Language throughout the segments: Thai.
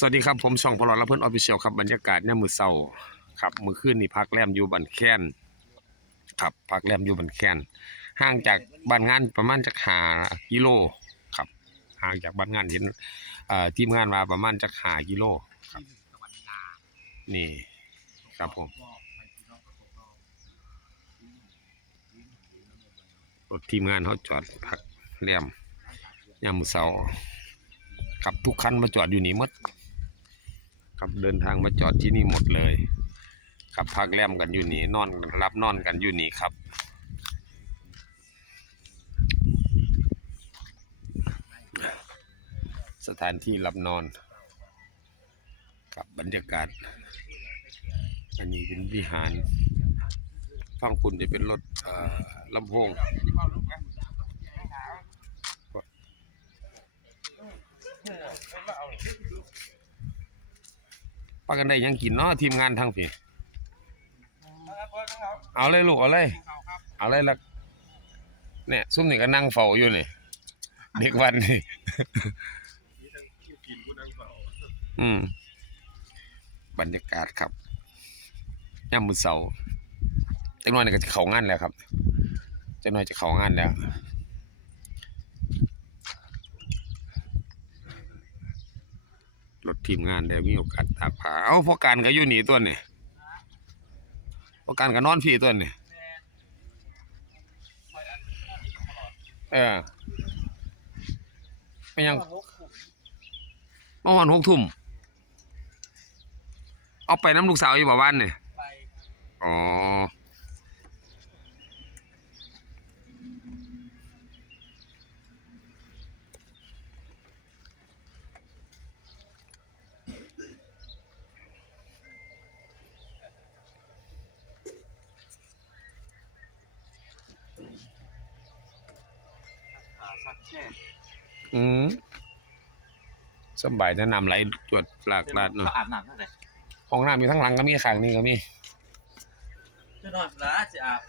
สวัสดีครับ ผมช่องพลอดและเพื่อนออฟฟิเชียลครับบรรยากาศเนี่ยมือเศร้าครับมือคืนนี่พักแรมอยู่บันแค้นครับพักแรมอยู่บันแค้นห่างจากบ้านงานประมาณจักหากิโลครับห่างจากบ้านงานเห็นเอ่อทีมงานมาประมาณจักหากิโลครับนี่ครับผมรถทีมงานเขาจอดพักแรมยามมือเศร้าครับทุกคันมาจอดอยู่นี่มด ครับเดินทางมาจอดที่นี่หมดเลยครับพักแรมกันอยู่นี่นอนรับนอนกันอยู่นี่ครับสถานที่รับนอนกับบรรยากาศ อันนี้เป็นวิหารฟังคุณจะเป็นรถเอ่อลำโพง ปากันได้หยังกินเนาะทีมงานทางพี่เอาเลยลูกเอาเลยเอาเลยละเนี่ยซุ่มนี่ก็นั่งเฝ้าอยู่นี่เด็กวันนี่อืมบรรยากาศครับย่ำมือเสาร์จังหน่อยนี่ก็จะเข้างานแล้วครับจังหน่อยจะเข้างานแล้ว รถ ทีมงานได้มีโอกาสตากผ้าเอ้าพอการก็อยู่นี่ตัวนี่พอการก็นอนพี่ตัวนี่เออไม่ยังเมื่อวานหกทุ่มเอาไปน้ำลูกสาวอยู่บ่บ้านนี่ไปอ๋อ อืมสำบายแนะนำไหลจวดหลากลาดเนาะเขาอาบน้ำเท่าไหร่ห้องน้ำมีทั้งหลังก็มีข้างนี้ก็มีจะนอนแล้วจะอาบ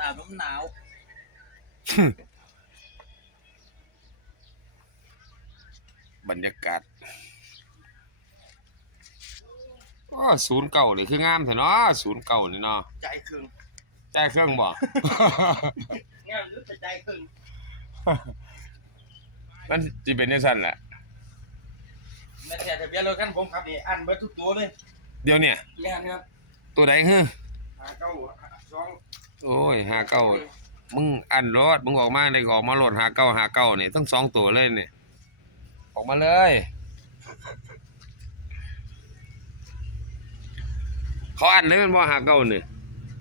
อาบน้ำหนาวบรรยากาศก็ศูนย์เก่านี่คืองามเถอะเนาะศูนย์เก่านี่เนาะใจครึ่งใจเครื่องบ่ งามรู้แต่ใจครึ่ง มันสิเป็นจังซั่นแหละแม่แท้ทะเบียนรถคันผมขับนี่อันเบิดทุกตัวเลยเดี๋ยวเนี่ยแม่นครับตัวใดฮึหาเก้าสองโอ้ยหาเก้ามึงอันรถมึงออกมาได้ก็ออกมาโหลดหาเก้าหาเก้านี่ทั้งสองตัวเลยนี่ออกมาเลย เขาอันเลยแมันบ่หาเก้านี่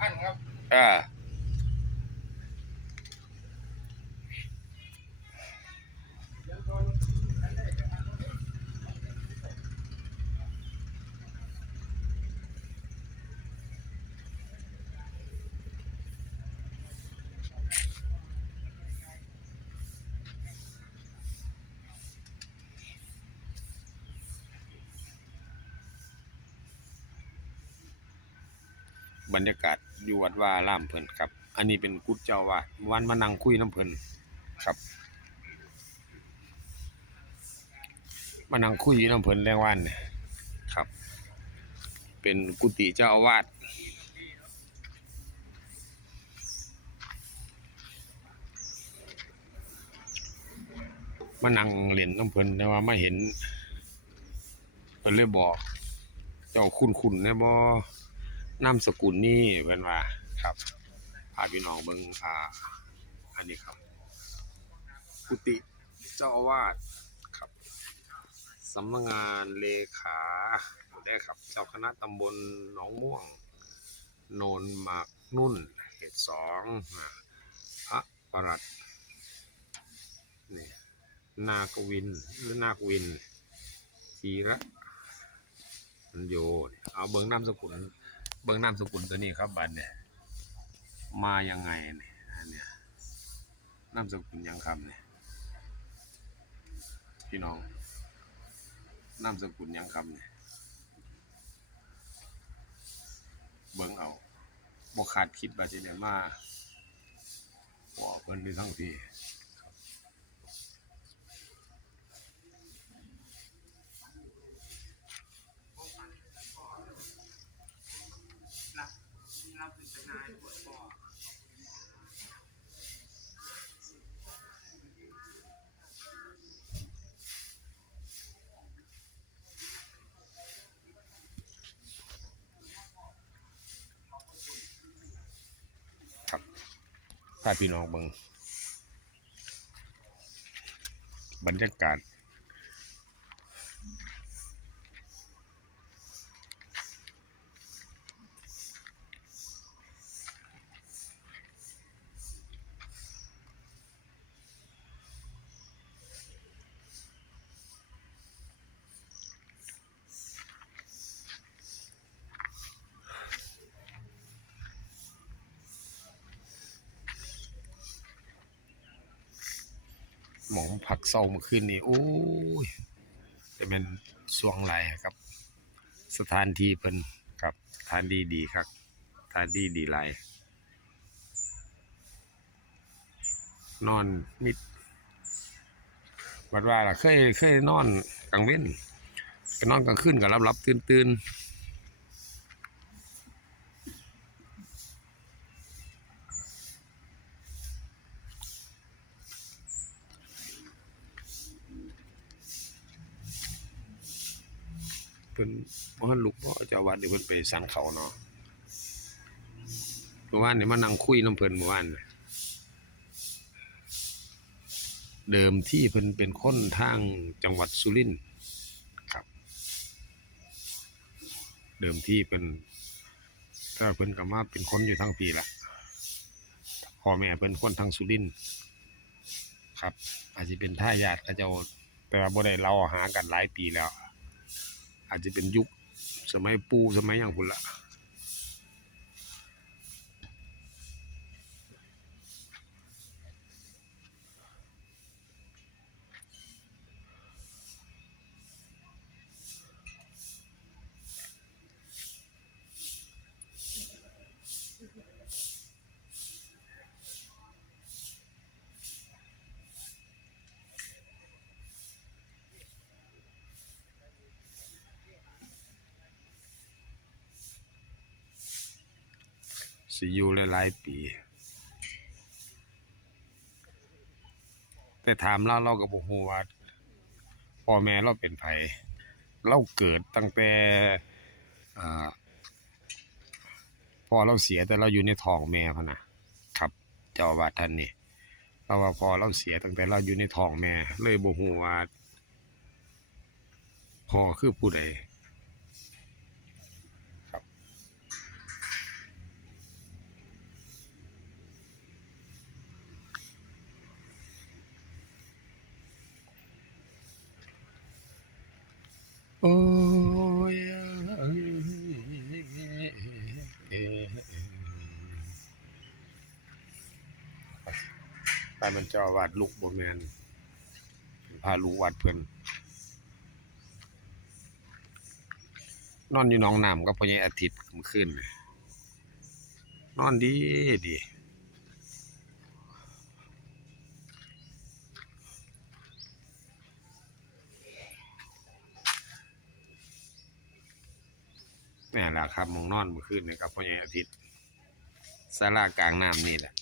อันครับเออ บรรยากาศอยู่วัดว่าล่ามเพิ่นครับ อันนี้เป็นกุดเจ้าอาวาดวันมานั่งคุยน้ำเพิ่นครับมานั่งคุยน้ำเพิ่นแรงวันเนี่ยครับ เป็นกุฏิเจ้าอาวาสมานั่งเล่นน้ำเพิ่นแต่ว่ามาเห็นเพิ่นเลยบอก เจ้าคุณคุณน่บ่ นามสกุลนี่เพิ่นว่าครับพาพี่น้องเบิ่งอ่าอันนี้ครับ กุฏิเจ้าอาวาสครับสำนักงานเลขาได้ครับ เจ้าคณะตำบลหนองม่วง โนนหมากนุ่นเขตสองอ่าพระประหลัดนี่นากวินหรือนาควินทีระอันโยเอาเบิ้งนามสกุล เบิ้งนามสกุลตัวนี้ครับบัดเนี่ย มายังไงเนี่ยนเนี่ยนามสกุลยังคำเนี่ยพี่น้องนามสกุลยังคำเนี่ยเบิ้งเอาบกขาดคิดว่าจะได้มาบอกเพิ่นด้วยทั้งพี่ พาพี่น้องเบิงบรรยากาศ หมองผักเศร้าเมื่อคืนนี้โอ้ยจะเป็นสวงไหลครับ สถานที่เพิ่นครับสถานดีดีครับสถานที่ดีหลนอนมิดวัดว่าล่ะเคยเคยนอนกลางเว้นก็นอนกลางคืนก็รับรับตื่นตื่น เพิ่นบ่ทันลุกพราะเจ้าวาดนี่เพิ่นไปสันเขาเนาะเมื่อวานนี่มานั่งคุยน้ำเพิ่นเมื่อวานเดิมที่เพิ่นเป็นคนทางจังหวัดสุรินทร์ครับ เดิมที่เป็นก็เพิ่นก็มาเป็นคนอยู่ทั้งปีละพ่อแม่เพิ่นคนทางสุรินทร์ครับ อาจจะเป็นท่ายาทก็เจ้าแต่ว่าบ่ได้เล่าหากันหลายปีแล้ว อาจจะเป็นยุค สมัยปูสมัยอย่างกุลละ สิอยู่หลายๆปี แต่ถามเราเราก็บ่ฮู้ว่าพ่อแม่เราเป็นไผเราเกิดตั้งแต่พ่อเราเสียแต่เราอยู่ในท้องแม่พะนะครับ เจ้าอาวาสท่านนี่เราว่าพ่อเราเสียตั้งแต่เราอยู่ในท้องแม่ เลยบ่ฮู้ว่าพ่อคือผู้ใด โอ้ยไปมันเจ้าวาดลูกบ่แมนพาลูกวัดเพิ่อนนอนอยู่หนองน้ำกับพ่อใหญอาทิตย์เมื่อคืนน่ะนอนดีดี นี่แหละครับมองนอนเมื่อคืนนี่ครับพ่อใหญ่อาทิตย์ศาลากลางน้ำนี่แหละ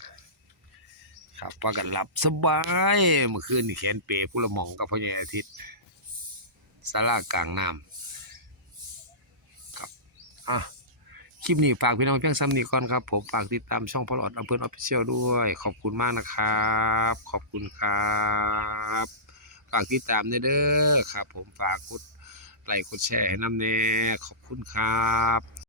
ครับว่ากันหลับสบายเมื่อคืนนี่แขนเปผู้ละมองกับพ่อใหญ่อาทิตย์ศาลากลางน้ำครับอะคลิปนี้ฝากพี่น้องเพียงซ้ำนี้ก่อนครับ ผมฝากติดตามช่องพลอดอำเภอออฟฟิเชียลด้วย ขอบคุณมากนะครับ ขอบคุณครับ ฝากติดตามด้เด้อครับ ผมฝากกด ไลค์กดแชร์ให้น้ำแน่ขอบคุณครับ